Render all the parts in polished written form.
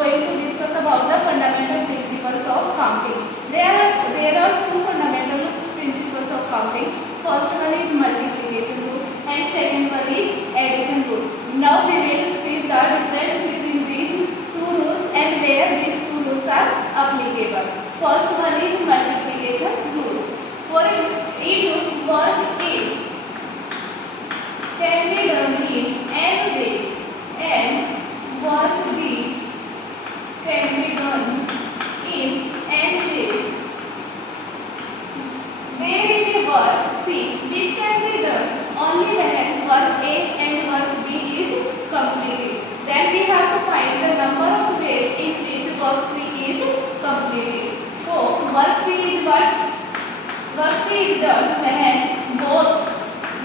going to discuss about the fundamental principles of counting. There are two fundamental principles of counting. First one is multiplication rule and second one is addition rule. Now we will see the difference between these two rules and where these two rules are applicable. First one is multiplication rule. For if work A can be done in n ways and work B can be done in n ways, there is a work C which can be done only when work A and work B is completed. Then we have to find the number of ways in which work C is completed. So work C is what? Work C is done when both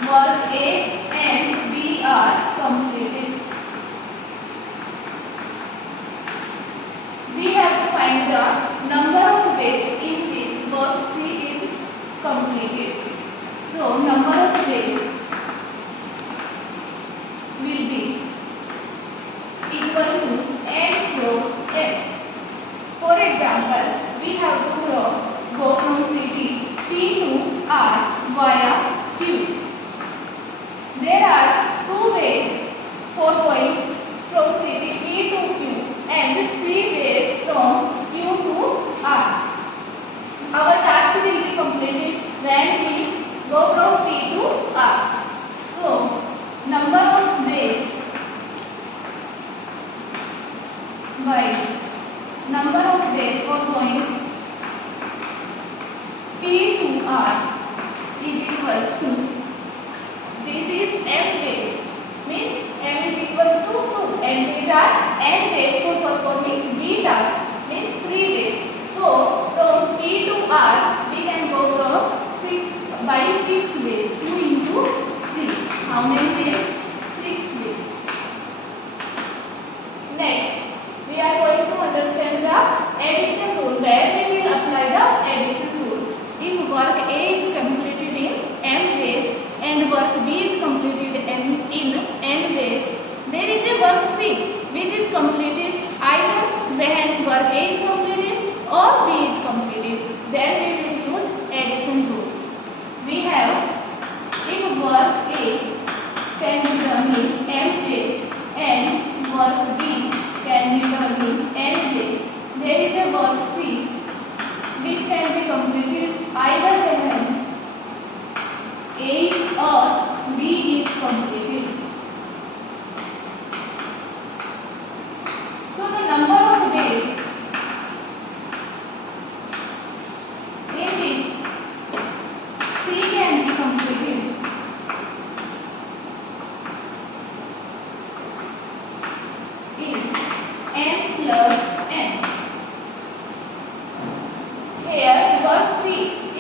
work A and B are completed. We have to find the number of ways in which work C is completed. So number of ways will be equal to n cross n. For example, we have to go from P to R via Q. There are two ways for going from P to Q and three ways from Q to R. Our task will be completed when we go from P to R. So, number of ways by number of ways for going P to R is equals to, this is m ways, means m is equals to 2 and these are n ways for performing B task, means 3 ways. So from P to R we can go from 6 by 6 ways, 2 into 3. How many ways? 6 ways. Next we are going to understand the addition rule, where we will apply the addition rule. If work A is completed in m ways and work B is completed in n ways, there is a work C which is completed either when work A is completed or B is completed. Then we will use addition rule. We have, if work A can be done in m ways and work B can be done in n ways, there is a work C which can be completed either when A or B is completed. So the number of ways in which C can be completed is n plus n. Here work C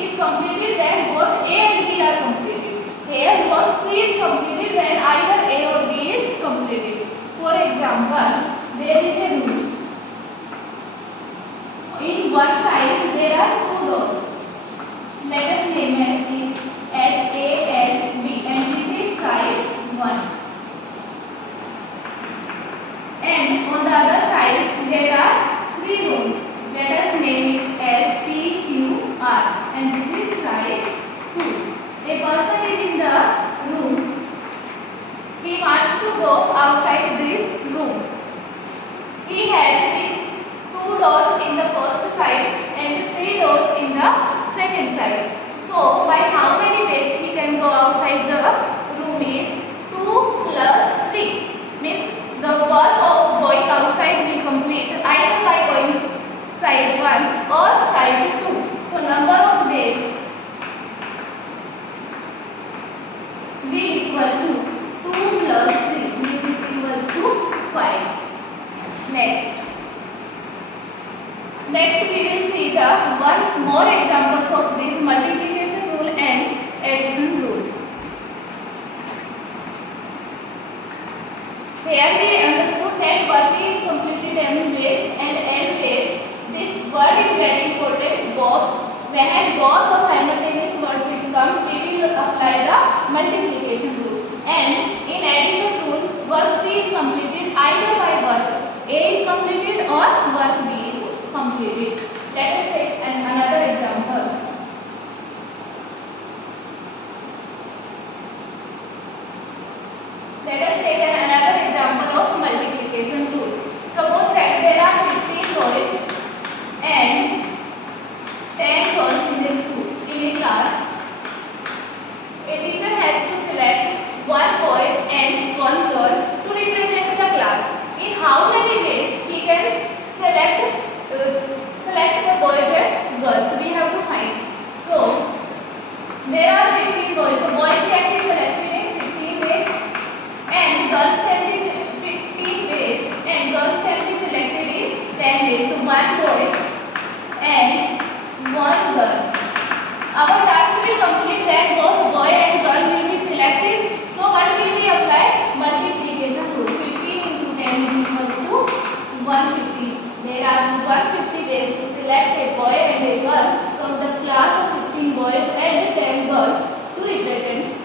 is completed when both A and B are completed. Here work C is completed when either A or B is completed. For example, there is a room. In one side there are two doors. Let us name it as A and B, and this is side 1. And on the other side there are 3 rooms. Let us name it as P, Q, R, and this is side 2. A person is in the room. He wants to go outside this room. He has these 2 doors in the first side and 3 doors in the second side. So by how many ways he can go outside the room is 2 plus 3. Means the work of going outside will complete either by going side 1 or side 2. So number of ways will equal to 2 plus 3, which is equals to 5. Next we will see the one more examples of this multiplication rule and addition rules. Here we understood that work is completed m ways and n ways. This word is very important. When both or simultaneous word will come, we will apply the multiplication rule. And in addition rule, work C is completed either by work A is completed or completed. Let us take another example. Let us take another example of multiplication rule. Suppose that there are 15 boys and 10 girls in the school, in a class. A teacher has to select one boy and one girl to represent the class. In how many ways he can select the boys and girls? We have to find. So there are 15 boys. The boys can be selected in 15 ways, and girls can be 15 ways, and girls can be selected in 10 ways. So one boy and one girl. Our task will be complete when both boy and girl will be selected. So what will be applied? Multiplication rule. 15 into 10 is equals to 150. There are 150 ways to select a boy and a girl from the class of 15 boys and 10 girls to represent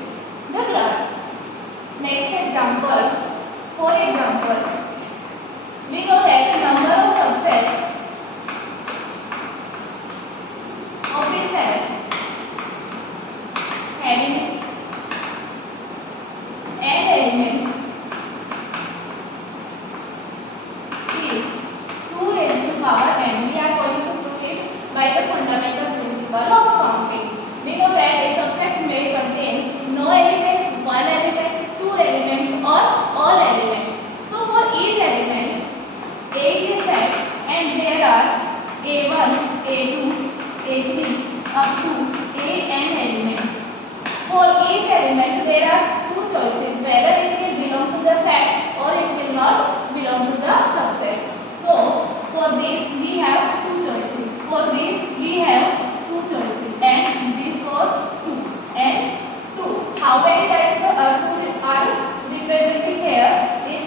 the class. Next example. For example, we know that number of subsets of a set having n elements is 2 raised to power n. We are going to prove it by the fundamental principle of counting. We know that a subset may contain no element, one element, two elements, or all elements. So for each element, A is a set and there are A1, A2, A3 up to An elements. For each element, there are two choices, whether it will belong to the set or it will not belong to the subset. So for this we have two choices. For this we have two choices, and this for 2 and 2. How many times 2 are representing here is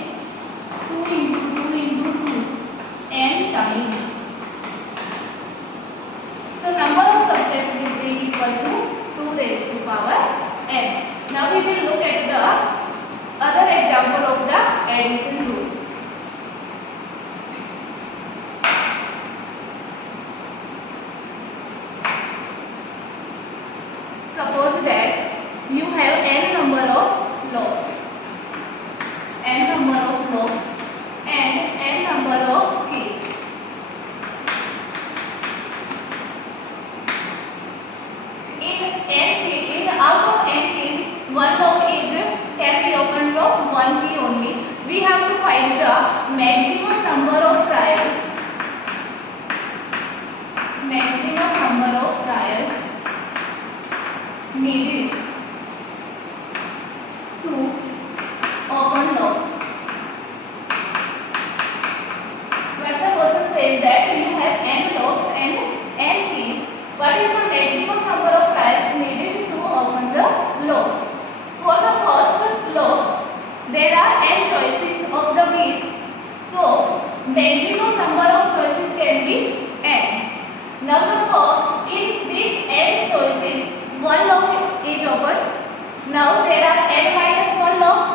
2 into 2 into 2 n times. So number of subsets will be equal to 2 raised to power n. Now we will look at the other example of the addition rule. Suppose that you have n number of logs and n number of keys. Out of n keys, one log can be opened from one key only. We have to find the maximum number of trials. Needed to open logs. But the question says that you have n logs and n keys. What is the maximum number of trials needed to open the logs? For the first log, there are n choices of the keys. So maximum number of choices can be n. Number 4, in this n choices, one log is opened. Now there are n minus 1 logs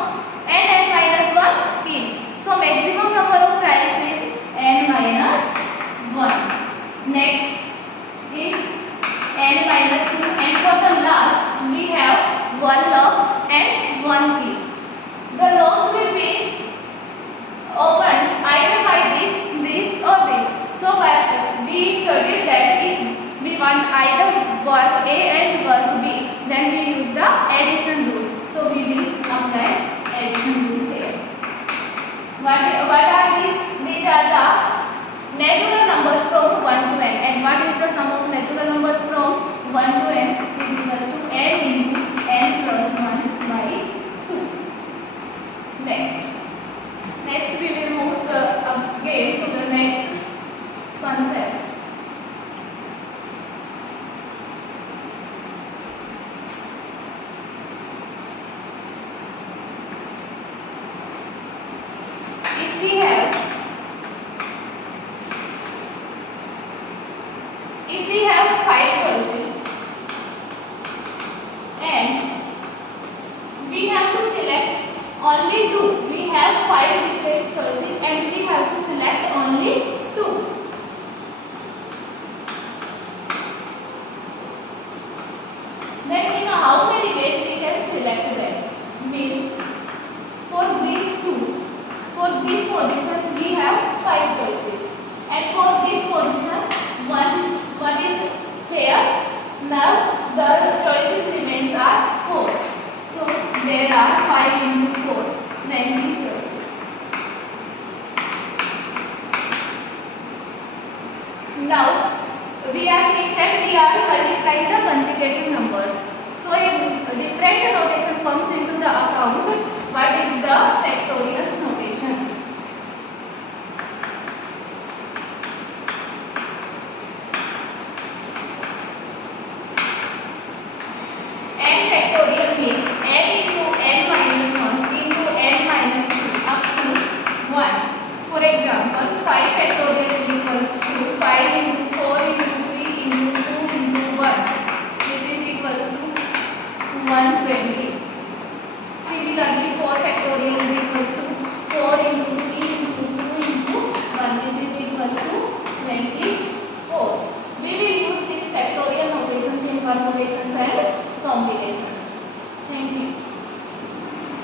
and n minus 1 keys. So maximum number of trials is n minus 1. Next is n minus 2, and for the last we have 1 log and 1 key. The logs will be opened either by this or this. So we studied that if we want either work A and work B, then we use the addition rule. So we there are 5 into 4, 90 choices. Now we are seeing that we are multiplying the consecutive numbers. So a different notation comes into the account. What is the factorial notation? N factorial means n into n minus 1 into n minus 2 up to 1. For example, 5 factorial is equal to 5 into 4 into 3 into 2 into 1, which is equals to 120. Similarly, 4 factorial is equals to 4 into 3 into 2 into 1, which is equals to 24. We will use these factorial notations in permutations and combinations.